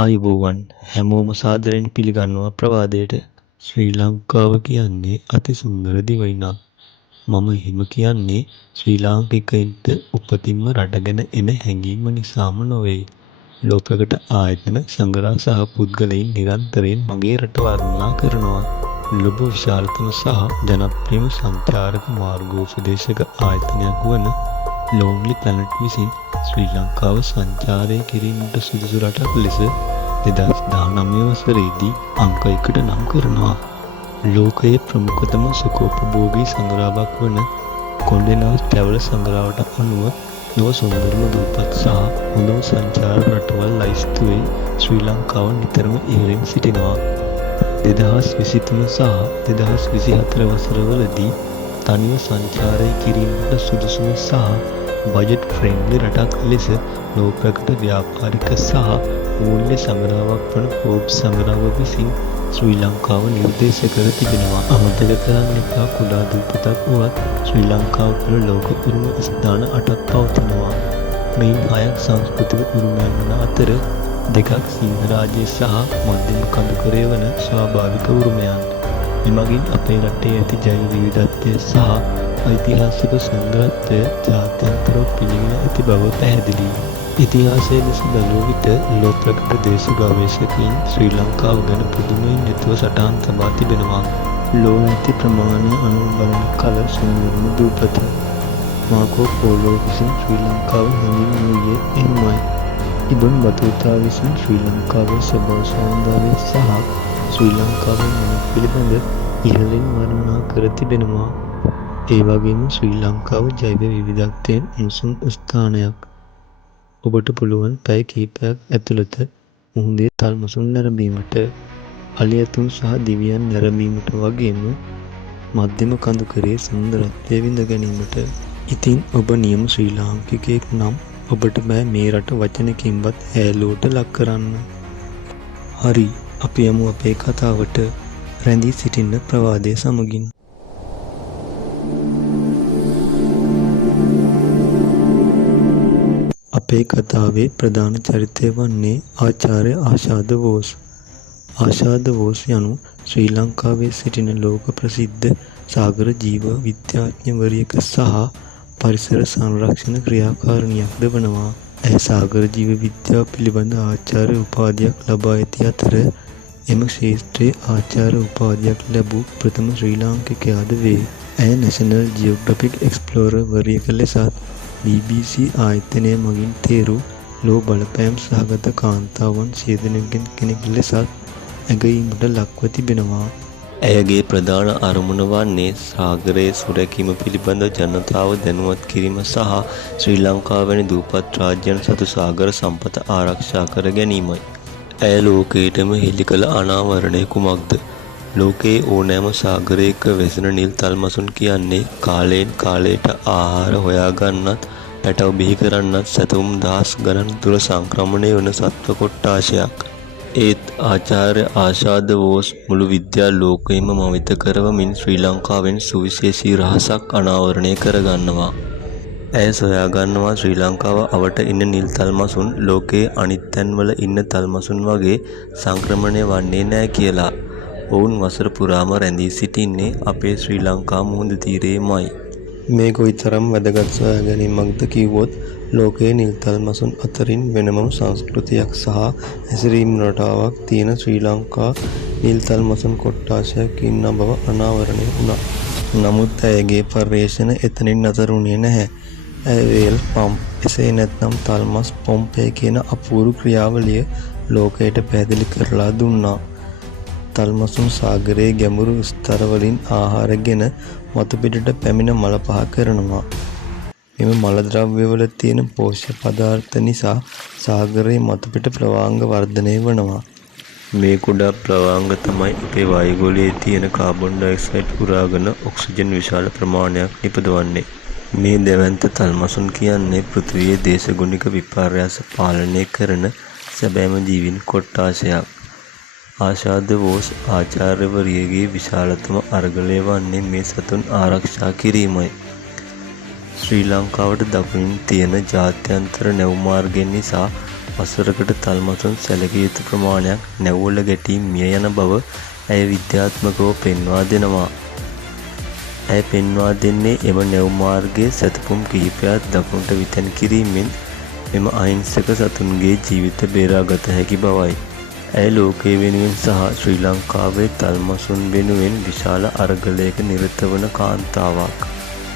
ආයුබෝවන් හැමෝම සාදරයෙන් පිළිගන්නවා ප්‍රවාදයට. ශ්‍රී ලංකාව කියන්නේ අති සුන්දර දිවයිනක්. මම එහෙම කියන්නේ ශ්‍රී ලාංකිකයින්ට උපතින්ම රට ගැන එන හැඟීම නිසාම නොවේ. ලෝකකට ආයතන සංග්‍රහ සහ පුද්ගලයින් නිරන්තරයෙන් මගේ රට වර්ණනා කරනවා. ලොබ විශාලතම සහ ජනප්‍රියම සංචාරක මාර්ගෝපදේශක ආයතනයක් වන ලෝන්ලි ප්ලැනට් විසින් ශ්‍රී ලංකාව සංචාරය කිරීමට සුදුසු රටක් ලෙස 2019 වසරේදී අංක 1ට නම් කරනවා. ලෝකයේ ප්‍රමුඛතම සුඛෝපභෝගී සංග්‍රහයක් වන කොන්ඩේ නස්ට් ට්‍රැවල් සංග්‍රහයට අනුව නව සුන්දරම දූපත් සහ හොඳම සංචාර රටවල් ලයිස්තුවේ ශ්‍රී ලංකාව නිතරම ඉහළින් සිටිනවා. 2023 සහ 2024 වසරවලදී තනිව සංචාරය කිරීමට සුදුසුම සහ බජට් ෆ්‍රෙන්ඩ්ලි රටක් ලෙස ලෝකකට ව්‍යාපාරික සහ මූල්‍ය සංග්‍රහයක් වන ෆෝබ්ස් සංග්‍රහය විසින් ශ්‍රී ලංකාව නිර්දේශ කර තිබෙනවා. අමතක කරන්න එපා කුඩා දූපතක් වුවත් ශ්‍රී ලංකාව තුළ ලෝක උරුම ස්ථාන 8ක් පවතිනවා. මෙයින් 6ක් සංස්කෘතික උරුමයන් වන අතර 2ක් සිංහ රාජ්‍ය සහ මධ්‍යම කඳුකරය වන ස්වාභාවික උරුමයන්. එමගින් අපේ රටේ ඇති ජෛව විවිධත්වය සහ ඓතිහාසික සුන්දරත්වය ජාත්‍යන්තරව පිළිගෙන ඇති බව පැහැදිලියි. ඉතිහාසයේ ලෙස බැලුව විට ලෝ ප්‍රකට දේශ ගවේෂකයින් ශ්‍රී ලංකාව ගැන පුදුමයෙන් යුතුව සටහන් තබා තිබෙනවා. ලෝ ඇති ප්‍රමාණය අනුව බලන කල සුන්දරම දූපත. මාකෝ පෝලෝ විසින් ශ්‍රී ලංකාව හැඳින්වුවේ එහෙමයි. ඉබන් බතුතා විසින් ශ්‍රී ලංකාවේ ස්වභාව සෞන්දර්යය සහ ශ්‍රී ලංකාවේ මනස පිළිබඳ ඉහළින් වර්ණනා කර තිබෙනවා. ඒ වගේම ශ්‍රී ලංකාව ජෛව විවිධත්වයෙන් උණුසුම් ස්ථානයක්. ඔබට පුළුවන් පැය කිහිපයක් ඇතුළත මුහුදේ තල්මසුන් නැරඹීමට, අලියතුන් සහ දිවියන් නැරඹීමට වගේම මධ්‍යම කඳුකරයේ සුන්දරත්වය විඳ ගැනීමට. ඉතින් ඔබ නියම ශ්‍රී ලාංකිකයෙක් නම් ඔබට බෑ මේ රට වචනකින්වත් හැලුවට ලක් කරන්න. හරි, අපි යමු අපේ කතාවට. රැඳී සිටින්න ප්‍රවාදය සමගින්. අපේ කතාවේ ප්‍රධාන චරිතය වන්නේ ආචාර්ය ආෂාද බෝස්. ආෂාද බෝස් යනු ශ්‍රී ලංකාවේ සිටින ලෝක ප්‍රසිද්ධ සාගර ජීව විද්‍යාඥවරියක සහ පරිසර සංරක්ෂණ ක්‍රියාකාරිනියක්ද වනවා. ඇය සාගර ජීව විද්‍යාව පිළිබඳ ආචාර්ය උපාධියක් ලබා ඇති අතර එම ක්ෂේත්‍රයේ ආචාර්ය උපාධියක් ලැබූ ප්‍රථම ශ්‍රී ලාංකිකයාද වේ. ඇය නැෂනල් ජියෝග්‍රැෆික් එක්ස්ප්ලෝරර් වරියක ලෙසත් BBC ආයතනය මගින් තේරු ලෝ බලපෑම් සහගත කාන්තාවන් 100 දෙනෙකුගෙන් කෙනෙක් ලෙසත් ඇගයීමට ලක්ව තිබෙනවා. ඇයගේ ප්‍රධාන අරමුණ වන්නේ සාගරයේ සුරැකීම පිළිබඳ ජනතාව දැනුවත් කිරීම සහ ශ්‍රී ලංකාව වැනි දූපත් රාජ්‍යයන් සතු සාගර සම්පත ආරක්ෂා කර ගැනීමයි. ඇය ලෝකයටම හෙළි කළ අනාවරණය කුමක්ද? ලෝකයේ ඕනෑම සාගරයක වෙසෙන නිල් තල්මසුන් කියන්නේ කාලයෙන් කාලයට ආහාර හොයාගන්නත් පැටව බිහි කරන්නත් සැතවුම් දහස් ගණන් දුර සංක්‍රමණය වන සත්ව කොට්ටාශයක්. ඒත් ආචාර්ය ආෂාද බෝස් මුළු විද්‍යා ලෝකයම මවිත කරවමින් ශ්‍රී ලංකාවෙන් සුවිශේෂී රහසක් අනාවරණය කරගන්නවා. ඇය සොයාගන්නවා ශ්‍රී ලංකාව අවට ඉන්න නිල් තල්මසුන් ලෝකයේ අනිත් තැන්වල ඉන්න තල්මසුන් වගේ සංක්‍රමණය වන්නේ නෑ කියලා. ඔවුන් වසර පුරාම රැඳී සිටින්නේ අපේ ශ්‍රී ලංකා මුහුද තීරයේමයි. මේ කොයිතරම් වැදගත් සොයා ගැනීමක්ද කිව්වොත් ලෝකයේ නිල් තල්මසුන් අතරින් වෙනම සංස්කෘතියක් සහ හැසිරීම් රටාවක් තියෙන ශ්‍රී ලංකා නිල් තල්මසුන් කොට්ටාශයක් ඉන්න බව අනාවරණය වුණා. නමුත් ඇයගේ පර්යේෂණ එතනින් නතර වුණේ නැහැ. ඇය වේල් පම්ප්, එසේ නැත්නම් තල්මස් පොම්පය කියන අපූර්ව ක්‍රියාවලිය ලෝකයට පැහැදිලි කරලා දුන්නා. තල්මසුන් සාගරයේ ගැඹුරු ස්තරවලින් ආහාරගෙන මතුපිටට පැමිණ මල පහ කරනවා. මෙම මල ද්‍රව්‍යවල තියෙන පෝෂ්‍ය පදාර්ථ නිසා සාගරයේ මතුපිට ප්‍රවාහංග වර්ධනය වනවා. මේ කුඩා ප්‍රවාහංග තමයි අපේ වායුගෝලයේ තියෙන කාබන් ඩයොක්සයිඩ් උරාගෙන ඔක්සිජන් විශාල ප්‍රමාණයක් නිපදවන්නේ. මේ දැවැන්ත තල්මසුන් කියන්නේ පෘථිවියේ දේශගුණික විපර්යාස පාලනය කරන සැබෑම ජීවීන් කොට්ටාශයක්. ආෂාද බෝස් ආචාර්යවරියගේ විශාලතම අරගලය වන්නේ මේ සතුන් ආරක්ෂා කිරීමයි. ශ්‍රී ලංකාවට දකුණින් තියෙන ජාත්‍යන්තර නැව් මාර්ගය නිසා වසරකට තල්මසුන් සැලකිය යුතු ප්‍රමාණයක් නැවුවල ගැටී මිය යන බව ඇය විද්‍යාත්මකව පෙන්වා දෙනවා. ඇය පෙන්වා දෙන්නේ එම නැව් මාර්ගයේ සැතපුම් කිහිපයක් දකුණට විතැන් කිරීමෙන් එම අහිංසක සතුන්ගේ ජීවිත බේරාගත හැකි බවයි. ඇය ලෝකය වෙනුවෙන් සහ ශ්‍රී ලංකාවේ තල්මසුන් වෙනුවෙන් විශාල අරගලයක නිරත වන කාන්තාවක්.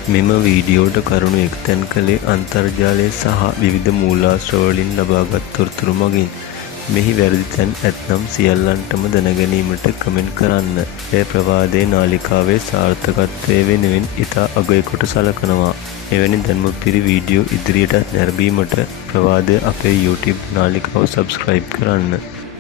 මෙම වීඩියෝට කරුණු එක්තැන් කළේ අන්තර්ජාලය සහ විවිධ මූලාශ්‍රවලින් ලබාගත් තොරතුරු මගින්. මෙහි වැරදි තැන් ඇත්නම් සියල්ලන්ටම දැනගැනීමට කමෙන්ට් කරන්න. එය ප්‍රවාදයේ නාලිකාවේ සාර්ථකත්වය වෙනුවෙන් ඉතා අගයකොට සලකනවා. එවැනි දැනුම පිරි වීඩියෝ ඉදිරියටත් නැරඹීමට ප්‍රවාදය අපේ YouTube නාලිකාව සබ්ස්ක්‍රයිබ් කරන්න.